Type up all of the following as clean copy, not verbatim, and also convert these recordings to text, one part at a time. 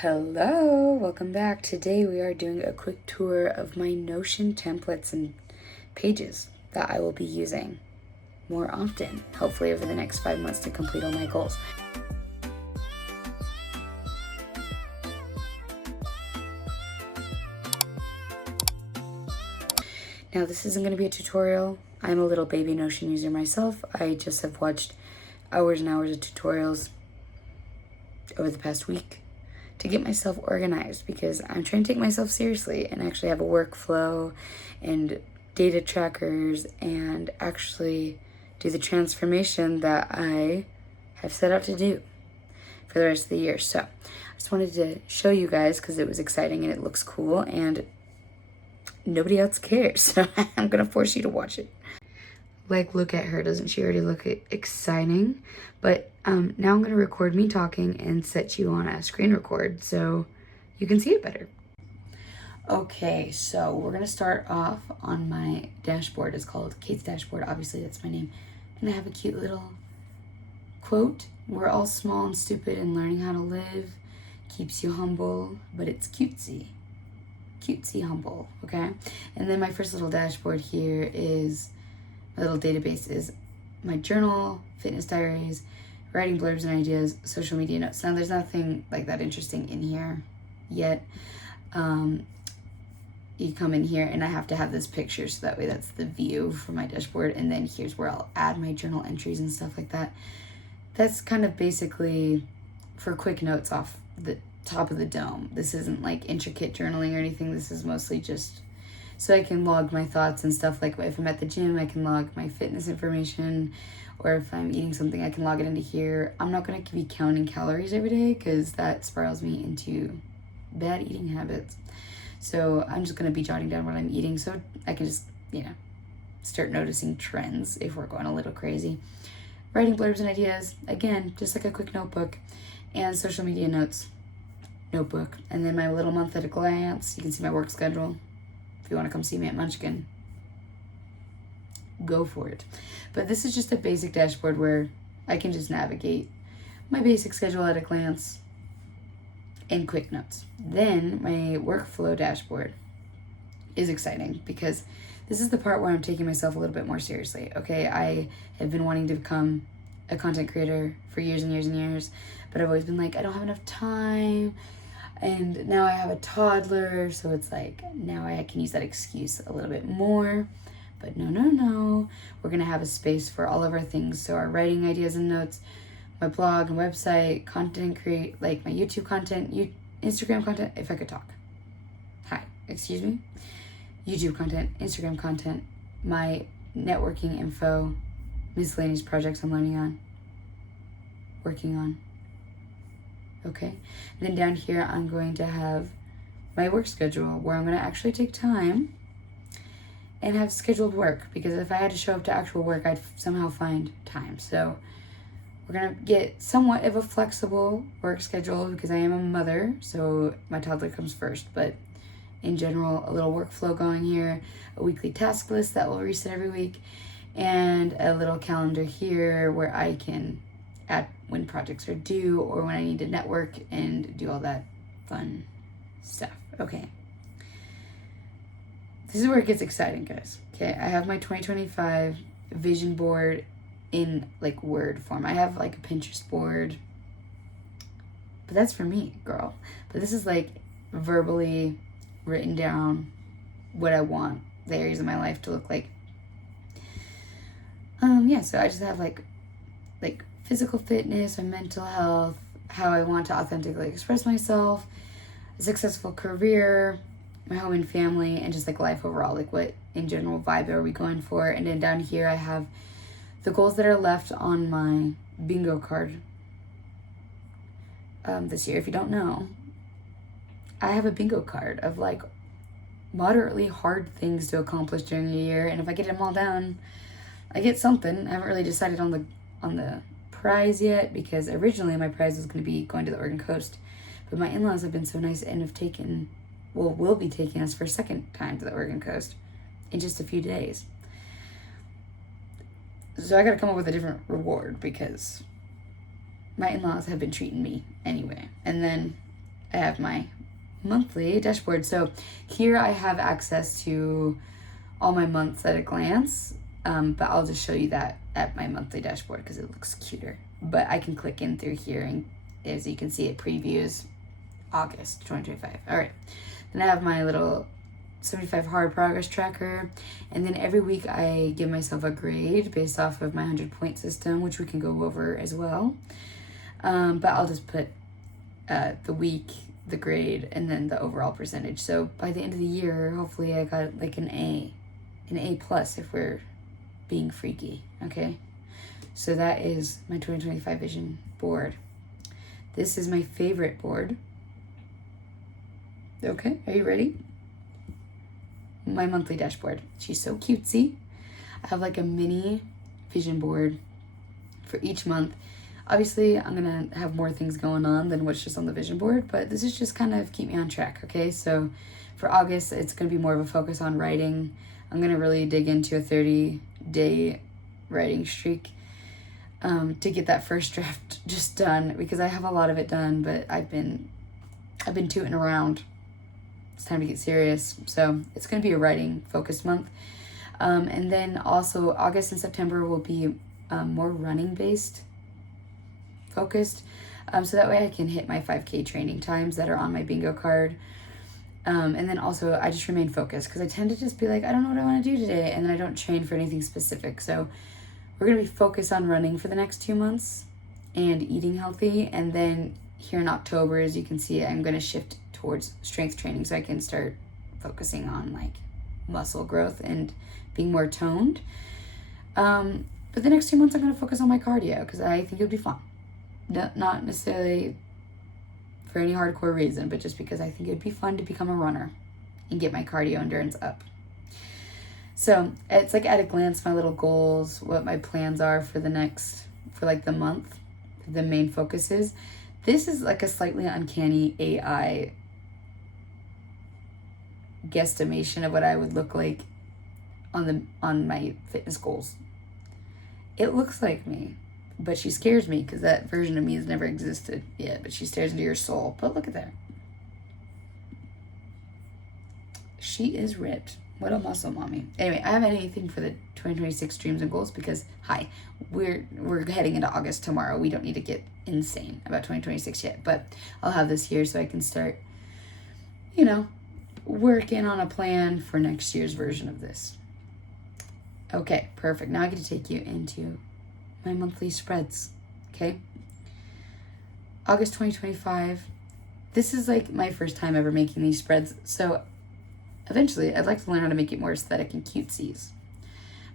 Hello, welcome back. Today we are doing a quick tour of my Notion templates and pages that I will be using more often, hopefully over the next 5 months to complete all my goals. Now this isn't going to be a tutorial. I'm a little baby Notion user myself. I just have watched hours and hours of tutorials over the past week to get myself organized because I'm trying to take myself seriously and actually have a workflow and data trackers and actually do the transformation that I have set out to do for the rest of the year. So I just wanted to show you guys because it was exciting and it looks cool and nobody else cares. So I'm going to force you to watch it. Like, look at her. Doesn't she already look exciting? But now I'm going to record me talking and set you on a screen record so you can see it better. Okay, so we're going to start off on my dashboard. It's called Kate's Dashboard. Obviously, that's my name. And I have a cute little quote. We're all small and stupid and learning how to live keeps you humble, but it's cutesy. Cutesy humble, okay? And then my first little dashboard here is... my little database is my journal, fitness diaries, writing blurbs and ideas, social media notes. Now, there's nothing like that interesting in here yet. You come in here and I have to have this picture so that way that's the view for my dashboard. And then here's where I'll add my journal entries and stuff like that. That's kind of basically for quick notes off the top of the dome. This isn't like intricate journaling or anything. This is mostly just so I can log my thoughts and stuff. Like if I'm at the gym, I can log my fitness information, or if I'm eating something, I can log it into here. I'm not going to be counting calories every day because that spirals me into bad eating habits. So I'm just going to be jotting down what I'm eating so I can just, start noticing trends if we're going a little crazy. Writing blurbs and ideas, again, just like a quick notebook, and social media notes notebook. And then my little month at a glance. You can see my work schedule. If you want to come see me at Munchkin, go for it. But this is just a basic dashboard where I can just navigate my basic schedule at a glance and quick notes. Then my workflow dashboard is exciting because this is the part where I'm taking myself a little bit more seriously. Okay, I have been wanting to become a content creator for years and years and years, but I've always been like, I don't have enough time. And now I have a toddler, so it's like now I can use that excuse a little bit more. But no. We're going to have a space for all of our things. So our writing ideas and notes, my blog and website, content create, like my YouTube content, Instagram content, if I could talk. Hi, excuse me. YouTube content, Instagram content, my networking info, miscellaneous projects I'm working on. Okay, and then down here I'm going to have my work schedule where I'm going to actually take time and have scheduled work, because if I had to show up to actual work, I'd somehow find time. So we're going to get somewhat of a flexible work schedule because I am a mother, so my toddler comes first. But in general, a little workflow going here, a weekly task list that will reset every week, and a little calendar here where I can add when projects are due or when I need to network and do all that fun stuff. Okay. This is where it gets exciting, guys. Okay, I have my 2025 vision board in like Word form. I have like a Pinterest board, but that's for me, girl. But this is like verbally written down what I want the areas of my life to look like. So I just have like physical fitness, my mental health, how I want to authentically express myself, a successful career, my home and family, and just like life overall, like what in general vibe are we going for. And then down here I have the goals that are left on my bingo card this year. If you don't know, I have a bingo card of like moderately hard things to accomplish during the year, and if I get them all down, I get something. I haven't really decided on the prize yet, because originally my prize was going to be going to the Oregon coast, but my in-laws have been so nice and have will be taking us for a second time to the Oregon coast in just a few days. So I got to come up with a different reward because my in-laws have been treating me anyway. And then I have my monthly dashboard. So here I have access to all my months at a glance, but I'll just show you that at my monthly dashboard because it looks cuter. But I can click in through here, and as you can see, it previews August 2025. All right, then I have my little 75 hard progress tracker, and then every week I give myself a grade based off of my 100-point system, which we can go over as well. But I'll just put the week, the grade, and then the overall percentage. So by the end of the year, hopefully I got like an A plus if we're being freaky, okay? So that is my 2025 vision board. This is my favorite board. Okay, are you ready? My monthly dashboard. She's so cutesy. I have like a mini vision board for each month. Obviously, I'm gonna have more things going on than what's just on the vision board, but this is just kind of keep me on track, okay? So for August, it's gonna be more of a focus on writing. I'm gonna really dig into a 30-day writing streak to get that first draft just done, because I have a lot of it done, but I've been tooting around. It's time to get serious. So it's gonna be a writing focused month. And then also August and September will be more running based focused, so that way I can hit my 5K training times that are on my bingo card. And then also I just remain focused because I tend to just be like, I don't know what I want to do today, and then I don't train for anything specific. So we're going to be focused on running for the next 2 months and eating healthy, and then here in October, as you can see, I'm going to shift towards strength training so I can start focusing on like muscle growth and being more toned. But the next 2 months I'm going to focus on my cardio because I think it would be fun. Not necessarily for any hardcore reason, but just because I think it'd be fun to become a runner and get my cardio endurance up. So it's like at a glance, my little goals, what my plans are for the month, the main focuses. This is like a slightly uncanny AI guesstimation of what I would look like on my fitness goals. It looks like me. But she scares me because that version of me has never existed yet. But she stares into your soul. But look at that. She is ripped. What a muscle mommy. Anyway, I haven't anything for the 2026 dreams and goals because, we're heading into August tomorrow. We don't need to get insane about 2026 yet. But I'll have this here so I can start, working on a plan for next year's version of this. Okay, perfect. Now I get to take you into my monthly spreads, okay? August 2025. This is like my first time ever making these spreads, so eventually I'd like to learn how to make it more aesthetic and cutesies.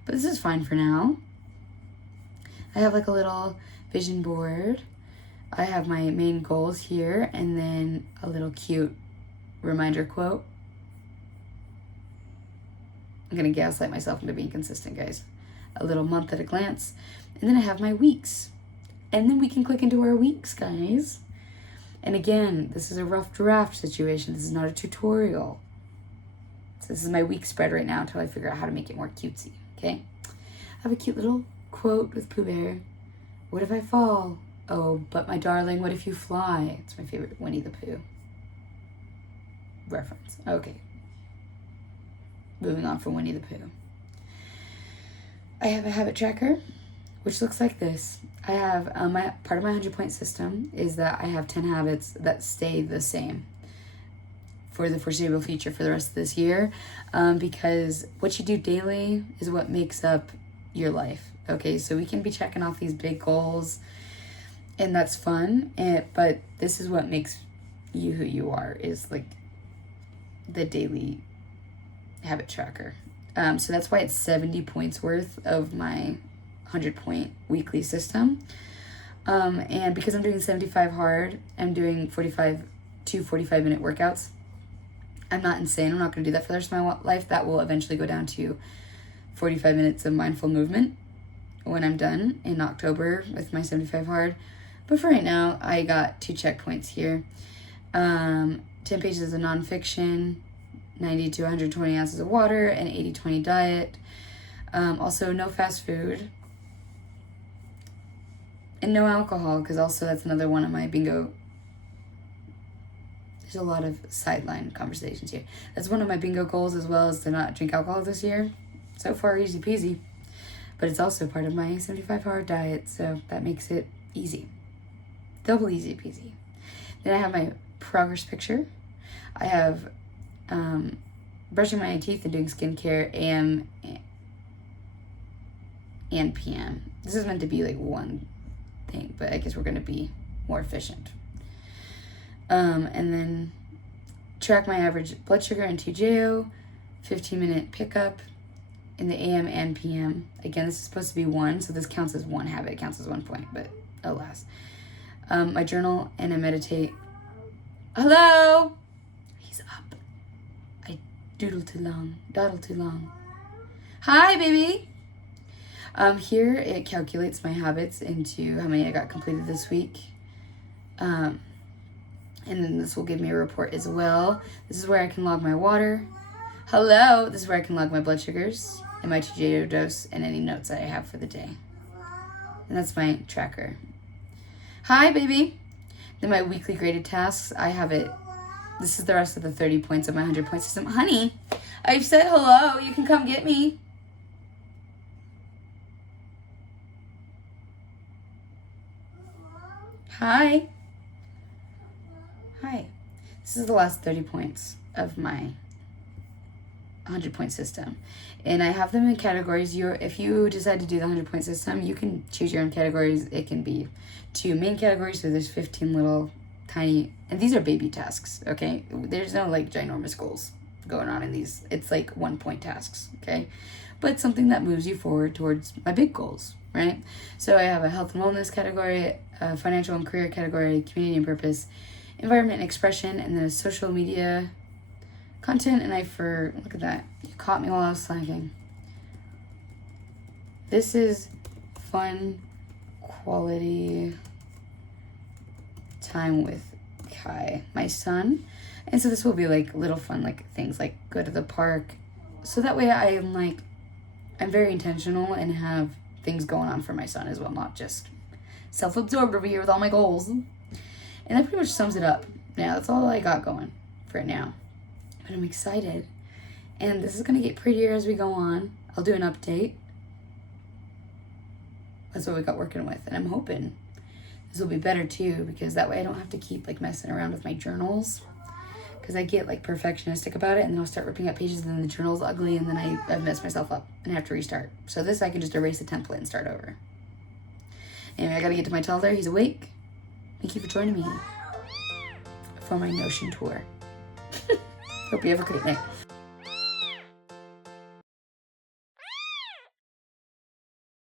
But this is fine for now. I have like a little vision board. I have my main goals here, and then a little cute reminder quote. I'm gonna gaslight myself into being consistent, guys. A little month at a glance. And then I have my weeks. And then we can click into our weeks, guys. And again, this is a rough draft situation. This is not a tutorial. So this is my week spread right now until I figure out how to make it more cutesy, okay? I have a cute little quote with Pooh Bear. What if I fall? Oh, but my darling, what if you fly? It's my favorite Winnie the Pooh reference. Okay. Moving on from Winnie the Pooh. I have a habit tracker, which looks like this. I have part of my 100-point system is that I have 10 habits that stay the same for the foreseeable future for the rest of this year, because what you do daily is what makes up your life. Okay, so we can be checking off these big goals, and that's fun, but this is what makes you who you are, is like the daily habit tracker. So that's why it's 70 points worth of my 100-point weekly system. And because I'm doing 75 hard, I'm doing 45-minute workouts. I'm not insane. I'm not going to do that for the rest of my life. That will eventually go down to 45 minutes of mindful movement when I'm done in October with my 75 hard. But for right now, I got 2 checkpoints here. 10 pages of nonfiction, 90 to 120 ounces of water, and 80-20 diet. Also, no fast food. And no alcohol, because also that's another one of my bingo There's a lot of sideline conversations here. That's one of my bingo goals as well, is to not drink alcohol this year. So far, easy peasy. But it's also part of my 75-hour diet, so that makes it easy. Double easy peasy. Then I have my progress picture. I have brushing my teeth and doing skincare AM and PM. This is meant to be like one thing, but I guess we're going to be more efficient. And then track my average blood sugar and TJO, 15-minute pickup in the AM and PM. Again, this is supposed to be 1, so this counts as one habit. It counts as 1 point, but alas. My journal, and I meditate. Hello? He's up. I dawdle too long. Hi, baby. Here it calculates my habits into how many I got completed this week. And then this will give me a report as well. This is where I can log my water. Hello. This is where I can log my blood sugars and my TJO dose and any notes I have for the day. And that's my tracker. Hi, baby. Then my weekly graded tasks, I have it. This is the rest of the 30 points of my 100-point system. Honey, I've said hello. You can come get me. Hi. Hi. This is the last 30 points of my 100-point system. And I have them in categories. If you decide to do the 100-point system, you can choose your own categories. It can be 2 main categories, so there's 15 little tiny, and these are baby tasks, okay? There's no like ginormous goals going on in these. It's like 1-point tasks, okay? But something that moves you forward towards my big goals, right? So I have a health and wellness category, a financial and career category, community and purpose, environment and expression, and then social media content. And look at that. You caught me while I was slacking. This is fun, quality time with Kai, my son. And so this will be like little fun, like things like go to the park. So that way I'm very intentional and have things going on for my son as well, not just self-absorbed over here with all my goals. And that pretty much sums it up. Now, that's all I got going for it now. But I'm excited. And this is going to get prettier as we go on. I'll do an update. That's what we got working with. And I'm hoping this will be better too, because that way I don't have to keep like messing around with my journals. Because I get like perfectionistic about it, and then I'll start ripping up pages, and then the journal's ugly, and then I've messed myself up and have to restart. So this, I can just erase the template and start over. Anyway, I gotta get to my toddler. He's awake. Thank you for joining me for my Notion tour. Hope you have a great night.